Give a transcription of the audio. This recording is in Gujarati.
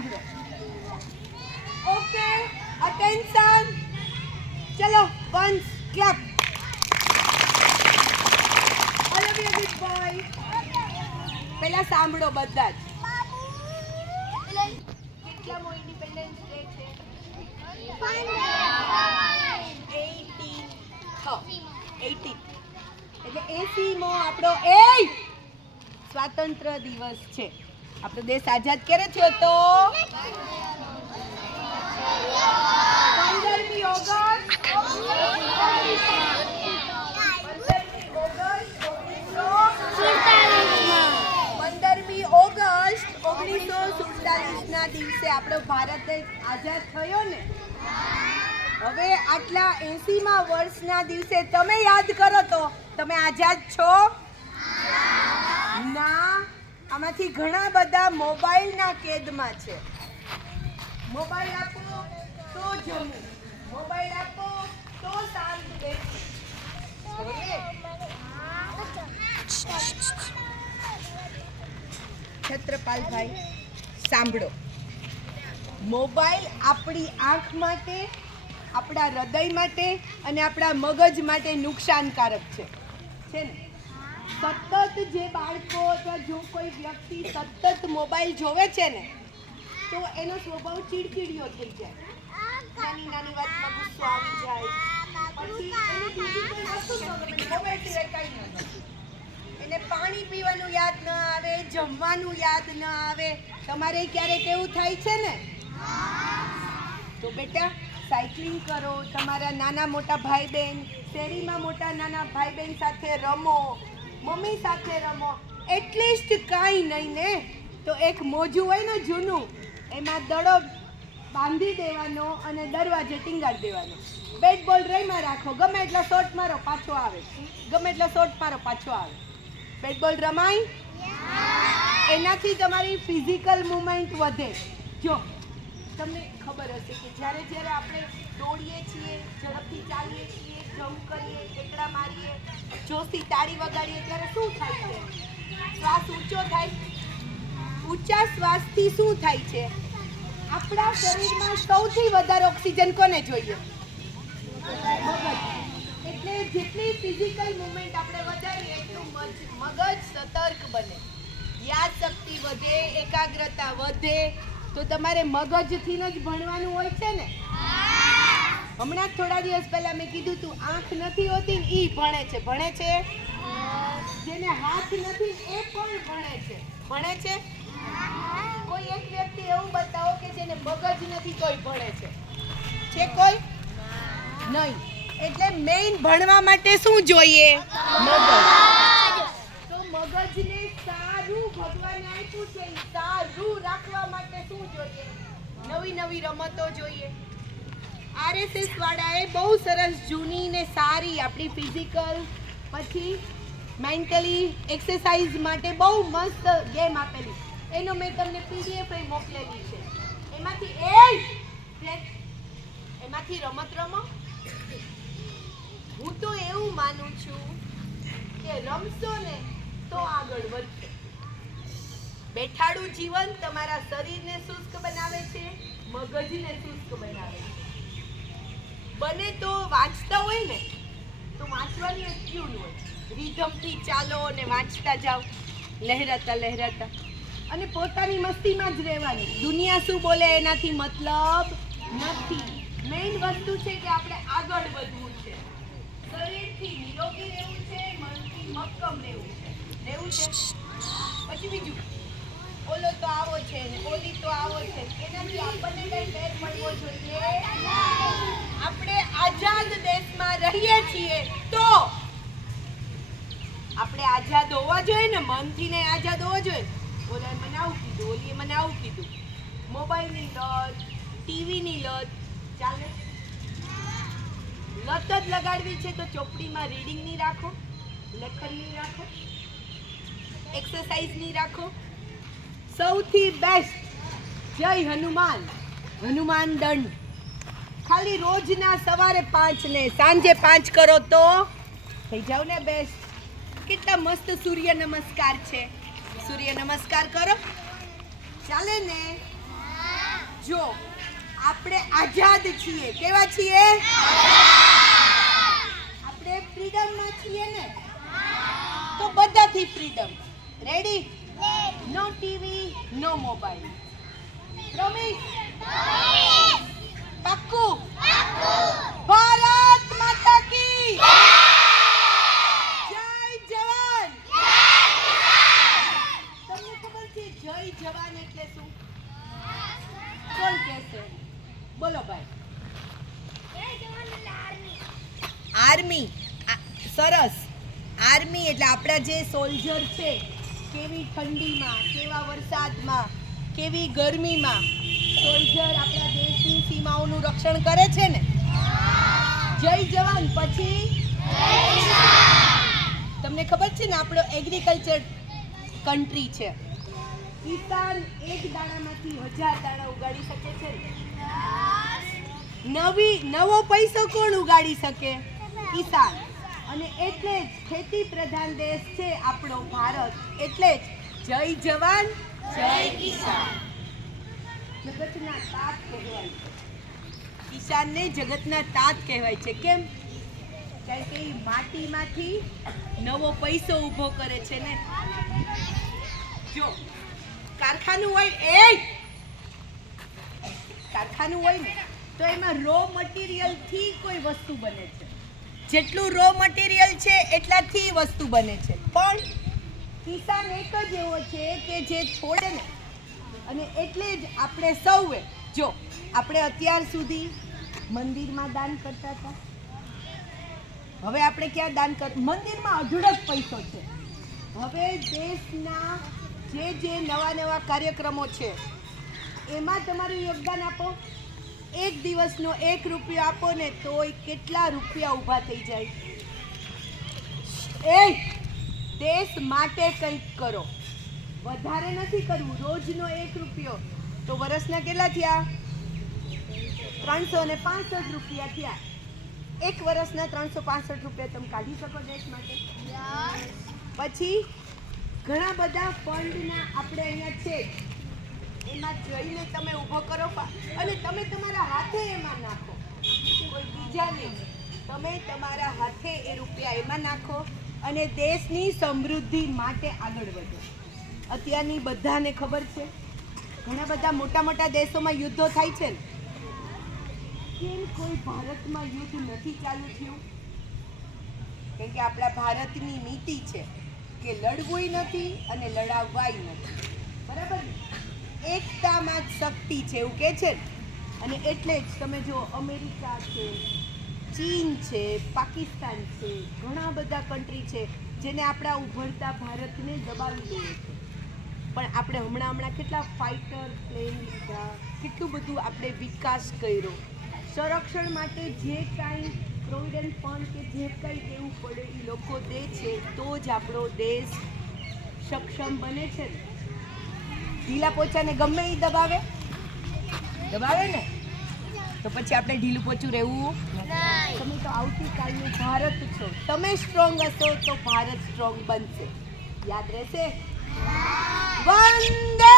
સાંભળો. Okay, attention. ચલો, once clap. All of you good boy. પહેલા સાંભળો બધા જ. કેટલામો ઇન્ડિપેન્ડન્સ ડે છે? 18 એટલે 80મો આપણો સ્વાતંત્ર્ય દિવસ છે. આપણો દેશ આઝાદ ક્યારે થયો તો? 15મી ઓગસ્ટ 1947 ના દિવસે આપણો ભારત દેશ આઝાદ થયો ને. હવે આટલા 80મા વર્ષના દિવસે તમે યાદ કરો તો તમે આઝાદ છો? ના. આમાંથી ઘણા બધા મોબાઈલના કેદમાં છે. મોબાઈલ આપો તો જમવું, મોબાઈલ આપો તો શાંત બેસવું. છત્રપાલભાઈ સાંભળો, મોબાઈલ આપણી આંખ માટે, આપણા હૃદય માટે અને આપણા મગજ માટે નુકસાનકારક છે ને. સતત જે બાળકો અથવા જો કોઈ વ્યક્તિ સતત મોબાઈલ જોવે છે ને તો એનો સ્વભાવ ચીડચીડિયો થઈ જાય. નાની નાની વાતમાં ગુસ્સો આવી જાય. પછી એને બીજી કોઈ વસ્તુ ન ગમે, મોબાઈલ સિવાય કાંઈ ન ગમે. એને પાણી પીવાનું યાદ ન આવે, જમવાનું યાદ ન આવે. તમારે ક્યારેક એવું થાય છે ને? તો બેટા સાયકલિંગ કરો, તમારા નાના મોટા ભાઈ બહેન, શેરીમાં મોટા નાના ભાઈ બહેન સાથે રમો, મમ્મી સાથે રમો. એટલીસ્ટ કાંઈ નહીં ને તો એક મોજું હોય ને જૂનું, એમાં દડો બાંધી દેવાનો અને દરવાજે ટીંગાડી દેવાનો. બેટ બોલ રહીમાં રાખો, ગમે એટલા શોટ મારો પાછો આવે, ગમે એટલા શોટ મારો પાછો આવે. બેટ બોલ રમાય, એનાથી તમારી ફિઝિકલ મુવમેન્ટ વધે. જો તમને ખબર હશે કે જ્યારે જ્યારે આપણે દોડીએ છીએ, ઝડપથી ચાલીએ છીએ, જમ્પ કરીએ, ટેકડા મારીએ, જોશથી તાળી વગાડીએ ત્યારે શું થાય છે? શ્વાસ ઊંચો થાય. ઊંચા શ્વાસથી શું થાય છે? આપણા શરીરમાં સૌથી વધારે ઓક્સિજન કોને જોઈએ? મગજ. એટલે જેટલી ફિઝિકલ મુવમેન્ટ આપણે વધારીએ એટલું મગજ સતર્ક બને, યાદશક્તિ વધે, એકાગ્રતા વધે. તો તમારે મગજથી જ ભણવાનું હોય છે ને. હમણાં જ થોડા દિવસ પહેલા મેં કીધું તું આંખ નથી હોતી ને ઈ ભણે છે. ભણે છે? જેને હાથ નથી એ પણ ભણે છે. ભણે છે? કોઈ એક વ્યક્તિ એવું બતાવો કે જેને મગજ નથી તોય ભણે છે. છે કોઈ? નહીં. એટલે મેઇન ભણવા માટે શું જોઈએ? મગજ. તો મગજને સારું ભગવાને આપ્યું છે, સારું રાખવા માટે શું જોઈએ? નવી નવી રમતો જોઈએ. RSS વાળાએ બહુ સરસ જૂની ને સારી આપણી ફિઝિકલ પછી મેન્ટલી એક્સરસાઇઝ માટે બહુ મસ્ત ગેમ આપેલી. એનો મેં તમને PDF મોકલેલી છે. એમાંથી રમત રમો. હું તો એવું માનું છું કે રમશો ને તો આગળ વધશે. બેઠાડું જીવન તમારા શરીરને શુષ્ક બનાવે છે, મગજને શુષ્ક બનાવે છે. બને તો વાંચતા હોય ને તો વાંચવાની એક ટ્યુન હોય, રિધમથી ચાલો અને વાંચતા જાઓ, લહેરાતા લહેરાતા. અને પોતાની મસ્તીમાં જ રહેવાનું. દુનિયા શું બોલે એનાથી મતલબ નથી. મેઇન વસ્તુ છે કે આપણે આગળ વધવું છે, શરીરથી નિરોગી રહેવું છે, મનથી મક્કમ રહેવું છે. પછી બીજું, ઓલો તો આવો છે ને ઓલી તો આવો છે, એનાથી આપણને કઈ ફેર પડવો જોઈએ? આપણે આઝાદ દેશમાં રહીએ છીએ તો આપણે આઝાદ હોવા જોઈએ ને, મનથી ને આઝાદ હોવા જોઈએ. ઓલાએ મને આવું કીધું, ઓલીએ મને આવું કીધું. મોબાઈલની લત, ટીવીની લત ચાલે. લત જ લગાડવી છે તો ચોપડીમાં રીડિંગની રાખો, લેખનની રાખો, એક્સરસાઇઝની રાખો. સૌથી બેસ્ટ જય હનુમાન, હનુમાન દંડ. ખાલી રોજના સવારે 5 ને સાંજે 5 કરો તો થઈ જાવ ને બેસ્ટ. કેટલા મસ્ત સૂર્ય નમસ્કાર છે. સૂર્ય નમસ્કાર કરો, ચાલે ને? જો આપણે આઝાદ છીએ, કેવા છીએ? આપણે ફ્રીડમમાં છીએ ને, તો બધાથી ફ્રીડમ. રેડી? નો ટીવી, નો મોબાઈલ. પ્રોમિસ? પાક્કું? ભારત માતા કી જય જવાન. તમને ખબર છે જય જવાન એટલે શું? કોણ કહેશે? બોલો ભાઈ. આર્મી. સરસ. આર્મી એટલે આપણા જે સોલ્જર છે, કેવી ઠંડીમાં, કેવા વરસાદમાં, કેવી ગરમીમાં સોલ્જર આપણા દેશની સીમાઓનું રક્ષણ કરે છે ને. જય જવાન. પછી તમને ખબર છે ને આપણો એગ્રીકલ્ચર કન્ટ્રી છે. કિસાન એક દાણામાંથી 1000 દાણા ઉગાડી શકે છે. નવો પૈસો કોણ ઉગાડી શકે? કિસાન. અને એટલે જ ખેતી પ્રધાન દેશ છે આપણો ભારત. એટલે જ જય જવાન જય કિસાન. જગતના તાત કહેવાય છે. કિસાનને જગતના તાત કહેવાય છે. કેમ? કારણ કે એ માટીમાંથી નવો પૈસો ઊભો કરે છે ને. જો કારખાનું હોય ને તો એમાં રો મટીરિયલથી કોઈ વસ્તુ બને છે. જેટલું રો મટીરિયલ છે એટલાથી વસ્તુ બને છે. પણ કિસાન એક જ એવો છે કે જે છોડે ને. અને એટલે જ આપણે સૌએ, જો આપણે અત્યાર સુધી મંદિરમાં દાન કરતા હતા, હવે આપણે ક્યાં દાન મંદિરમાં અઢળક પૈસો છે. હવે દેશના જે નવા કાર્યક્રમો છે એમાં તમારું યોગદાન આપો. એક દિવસનો 1 રૂપિયો આપો ને તોય કેટલા રૂપિયા ઊભા થઈ જાય. દેશ માટે કંઈક કરો. વધારે નથી કરવું. રોજનો 1 રૂપિયો તો વર્ષના કેટલા થયા? 365 રૂપિયા થયા. એક વર્ષના 365 રૂપિયા તમે કાઢી શકો દેશ માટે. પછી ઘણા બધા ફંડના આપણે અહીંયા છે, એમાં જઈને તમે ઊભો કરો અને તમે તમારા હાથે એમાં નાખો. કોઈ બીજા નહીં, તમે તમારા હાથે એ રૂપિયા એમાં નાખો અને દેશની સમૃદ્ધિ માટે આગળ વધો. અત્યારની બધાને ખબર છે ઘણા બધા મોટા દેશોમાં યુદ્ધો થાય છે. કેમ કોઈ ભારતમાં યુદ્ધ નથી ચાલુ થયું? કેમ કે આપણા ભારતની નીતિ છે કે લડવુંય નથી અને લડાવવાય નથી. બરાબર? એકતામાં જ શક્તિ છે એવું કહે છે. અને એટલે જ તમે જો અમેરિકા છે, ચીન છે, પાકિસ્તાન છે, ઘણા બધા કન્ટ્રી છે જેને આપણા ઉભરતા ભારતને દબાવી દઈએ છે. પણ આપણે હમણાં કેટલા ફાઇટર પ્લેન લીધા, કેટલું બધું આપણે વિકાસ કર્યો. સંરક્ષણ માટે જે કાંઈ પ્રોવિડન્ટ ફંડ કે જે કાંઈ દેવું પડે એ લોકો દે છે, તો જ આપણો દેશ સક્ષમ બને છે ને. ઢીલા પોચાને ગમે એ દબાવે ને તો પછી આપણે ઢીલું પોચું રહેવું. તમે તો આવતીકાલનું ભારત છો. તમે સ્ટ્રોંગ હશો તો ભારત સ્ટ્રોંગ બનશે. યાદ રહેશે? વંદે